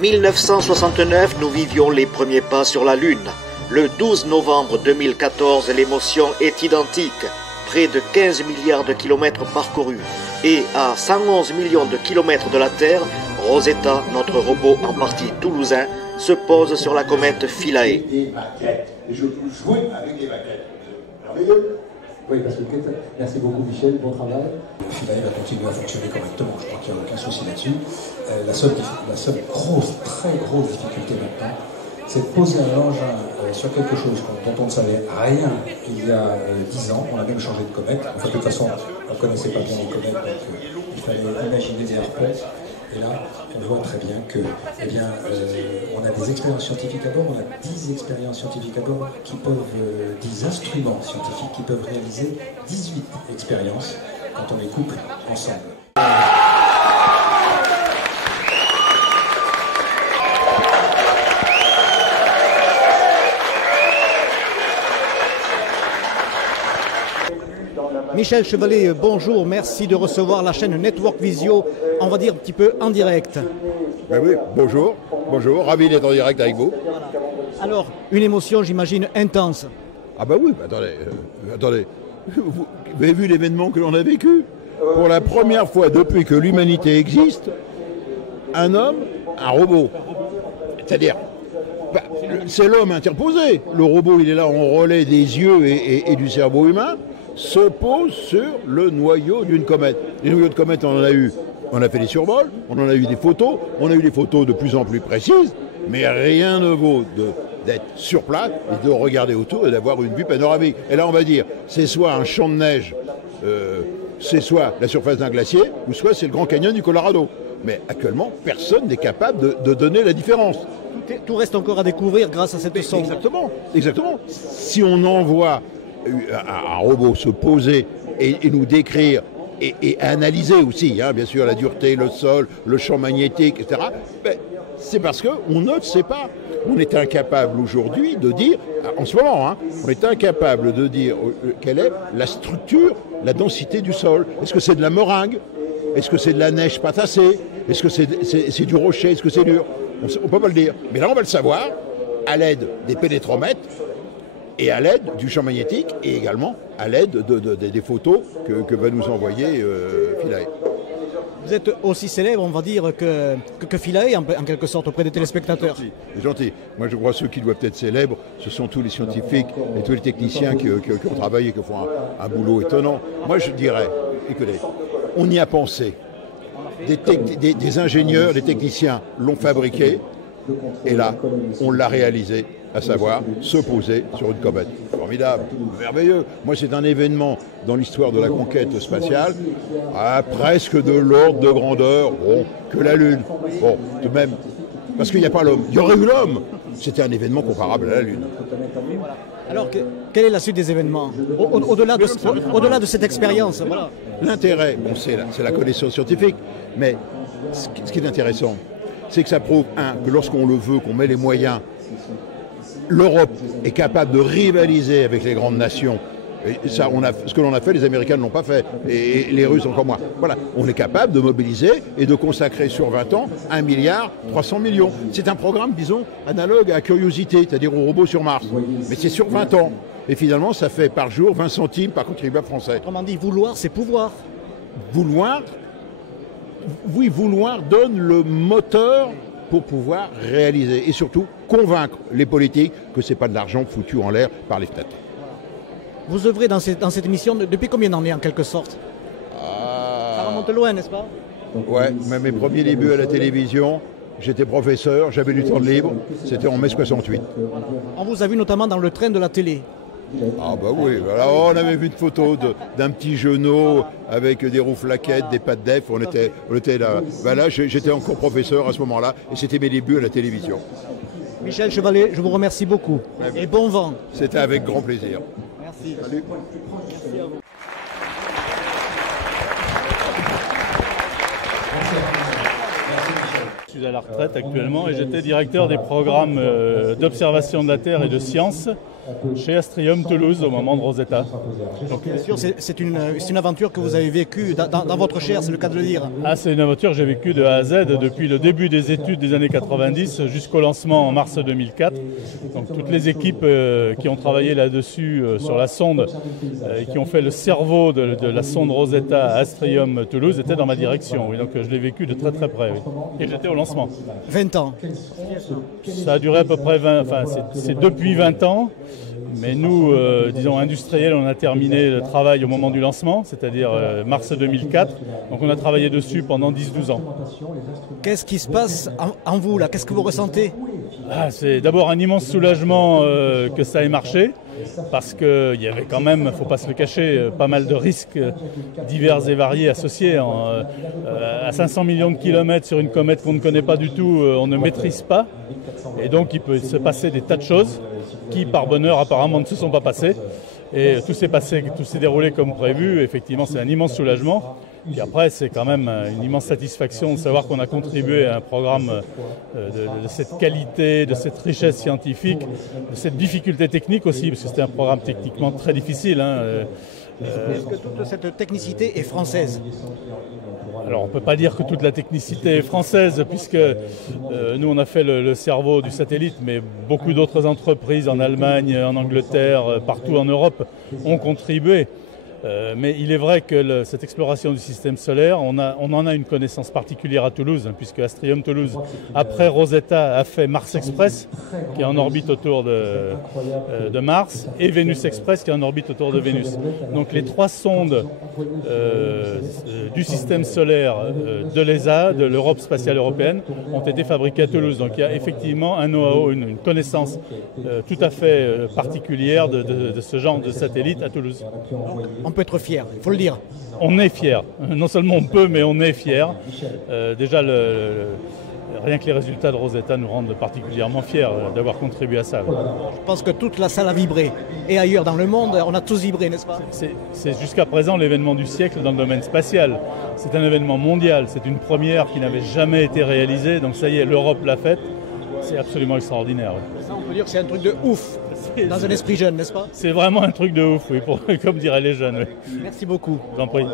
1969, nous vivions les premiers pas sur la Lune. Le 12 novembre 2014, l'émotion est identique. Près de 15 milliards de kilomètres parcourus. Et à 111 millions de kilomètres de la Terre, Rosetta, notre robot en partie toulousain, se pose sur la comète Philae. Des maquettes. Et je peux jouer avec des maquettes. Merveilleux. Oui, parce que merci beaucoup Michel, bon travail. Philae va continuer à fonctionner correctement, je crois qu'il n'y a aucun souci là-dessus. La seule très grosse difficulté maintenant, c'est de poser un engin sur quelque chose dont on ne savait rien il y a 10 ans. On a même changé de comète. Enfin, de toute façon, on ne connaissait pas bien les comètes, donc il fallait imaginer des harpons. Et là, on voit très bien que, on a des expériences scientifiques à bord, on a 10 expériences scientifiques à bord qui peuvent, 10 instruments scientifiques qui peuvent réaliser 18 expériences quand on les couple ensemble. Michel Chevalet, bonjour, merci de recevoir la chaîne Network Visio, on va dire un petit peu en direct. Ben oui, bonjour, ravi d'être en direct avec vous. Alors, une émotion, j'imagine, intense. Ah ben oui, attendez, vous avez vu l'événement que l'on a vécu? Pour la première fois depuis que l'humanité existe, un homme, un robot. C'est-à-dire, c'est l'homme interposé. Le robot, il est là en relais des yeux et du cerveau humain, se pose sur le noyau d'une comète. Les noyaux de comète, on en a eu. On a fait des survols, on en a eu des photos, on a eu des photos de plus en plus précises, mais rien ne vaut d'être sur place et de regarder autour et d'avoir une vue panoramique. Et là, on va dire, c'est soit un champ de neige, c'est soit la surface d'un glacier, ou soit c'est le Grand Canyon du Colorado. Mais actuellement, personne n'est capable de donner la différence. Tout reste encore à découvrir grâce à cette sonde. Exactement. Si on envoie un robot se poser et nous décrire et analyser aussi, hein, bien sûr, la dureté, le sol, le champ magnétique, etc., ben, c'est parce qu'on ne sait pas. On est incapable aujourd'hui de dire, en ce moment, hein, on est incapable de dire quelle est la structure, la densité du sol. Est-ce que c'est de la meringue? Est-ce que c'est de la neige pas tassée? Est-ce que c'est du rocher? Est-ce que c'est dur? On ne peut pas le dire. Mais là, on va le savoir à l'aide des pénétromètres et à l'aide du champ magnétique et également à l'aide des photos que va nous envoyer Philae. Vous êtes aussi célèbre, on va dire, que Philae, en quelque sorte, auprès des téléspectateurs. C'est gentil. Moi, je crois que ceux qui doivent être célèbres, ce sont tous les scientifiques et tous les techniciens qui ont travaillé, qui font un boulot étonnant. Moi, je dirais, écoutez, on y a pensé. Des ingénieurs, des techniciens l'ont fabriqué, et là, on l'a réalisé, à savoir se poser sur une comète. Formidable, merveilleux. Moi, c'est un événement dans l'histoire de la conquête spatiale, presque de l'ordre de grandeur que la Lune. Bon, tout de même, parce qu'il n'y a pas l'homme. Il y aurait eu l'homme. C'était un événement comparable à la Lune. Alors, quelle est la suite des événements au-delà de cette expérience? Voilà. L'intérêt, bon, c'est la connaissance scientifique, mais ce qui est intéressant, c'est que ça prouve, que lorsqu'on le veut, qu'on met les moyens, l'Europe est capable de rivaliser avec les grandes nations. Et ça, ce que l'on a fait, les Américains ne l'ont pas fait, et les Russes encore moins. Voilà, on est capable de mobiliser et de consacrer sur 20 ans 1,3 milliard. C'est un programme, disons, analogue à Curiosity, c'est-à-dire au robot sur Mars. Mais c'est sur 20 ans. Et finalement, ça fait par jour 20 centimes par contribuable français. Autrement dit, vouloir, c'est pouvoir. Vouloir donne le moteur pour pouvoir réaliser et surtout convaincre les politiques que ce n'est pas de l'argent foutu en l'air par les fenêtres. Vous œuvrez dans cette émission depuis combien d'années en quelque sorte? Ça remonte loin, n'est-ce pas? Ouais, mes premiers débuts à la télévision, j'étais professeur, j'avais du temps de libre, c'était en mai 68. On vous a vu notamment dans le train de la télé. Ah bah oui, alors on avait vu une photo d'un petit genou avec des roues flaquettes, des pattes d'œuf, on était là. Ben là, j'étais encore professeur à ce moment-là et c'était mes débuts à la télévision. Michel Chevalet, je vous remercie beaucoup et bon vent. C'était avec grand plaisir. Merci. Salut. Merci à vous. suis à la retraite actuellement et j'étais directeur des programmes d'observation de la Terre et de sciences chez Astrium Toulouse au moment de Rosetta. Donc, bien sûr, c'est une aventure que vous avez vécue dans votre chair, c'est le cas de le dire. Ah, c'est une aventure que j'ai vécue de A à Z depuis le début des études des années 90 jusqu'au lancement en mars 2004. Donc toutes les équipes qui ont travaillé là-dessus sur la sonde et qui ont fait le cerveau de la sonde Rosetta à Astrium Toulouse étaient dans ma direction. Oui, donc je l'ai vécu de très très près. Oui. Et j'étais au lancement. 20 ans. Ça a duré à peu près 20, enfin c'est depuis 20 ans. Mais nous, disons industriels, on a terminé le travail au moment du lancement, c'est-à-dire mars 2004. Donc on a travaillé dessus pendant 10-12 ans. Qu'est-ce qui se passe en vous là? Qu'est-ce que vous ressentez? C'est d'abord un immense soulagement que ça ait marché, parce qu'il y avait quand même, il ne faut pas se le cacher, pas mal de risques divers et variés associés. À 500 millions de kilomètres sur une comète qu'on ne connaît pas du tout, on ne maîtrise pas. Et donc il peut se passer des tas de choses qui, par bonheur, apparemment ne se sont pas passées. Et tout s'est déroulé comme prévu. Effectivement, c'est un immense soulagement. Et après, c'est quand même une immense satisfaction de savoir qu'on a contribué à un programme de cette qualité, de cette richesse scientifique, de cette difficulté technique aussi, parce que c'était un programme techniquement très difficile. Est-ce que toute cette technicité est française? Alors on ne peut pas dire que toute la technicité est française, puisque nous on a fait le cerveau du satellite, mais beaucoup d'autres entreprises en Allemagne, en Angleterre, partout en Europe ont contribué. Mais il est vrai que cette exploration du système solaire, on en a une connaissance particulière à Toulouse, puisque Astrium Toulouse, après Rosetta, a fait Mars Express, qui est en orbite autour de Mars, et Vénus Express, qui est en orbite autour de Vénus. Donc les trois sondes du système solaire de l'ESA, de l'Europe spatiale européenne, ont été fabriquées à Toulouse. Donc il y a effectivement un know-how, une connaissance tout à fait particulière de ce genre de satellite à Toulouse. On peut être fier, il faut le dire. On est fier. Non seulement on peut, mais on est fier. Déjà, rien que les résultats de Rosetta nous rendent particulièrement fiers d'avoir contribué à ça. Je pense que toute la salle a vibré. Et ailleurs dans le monde, on a tous vibré, n'est-ce pas? C'est jusqu'à présent l'événement du siècle dans le domaine spatial. C'est un événement mondial. C'est une première qui n'avait jamais été réalisée. Donc ça y est, l'Europe l'a faite. C'est absolument extraordinaire. Ça, on peut dire que c'est un truc de ouf dans un esprit jeune, n'est-ce pas? C'est vraiment un truc de ouf, oui, comme diraient les jeunes. Oui. Merci beaucoup. Je vous en prie.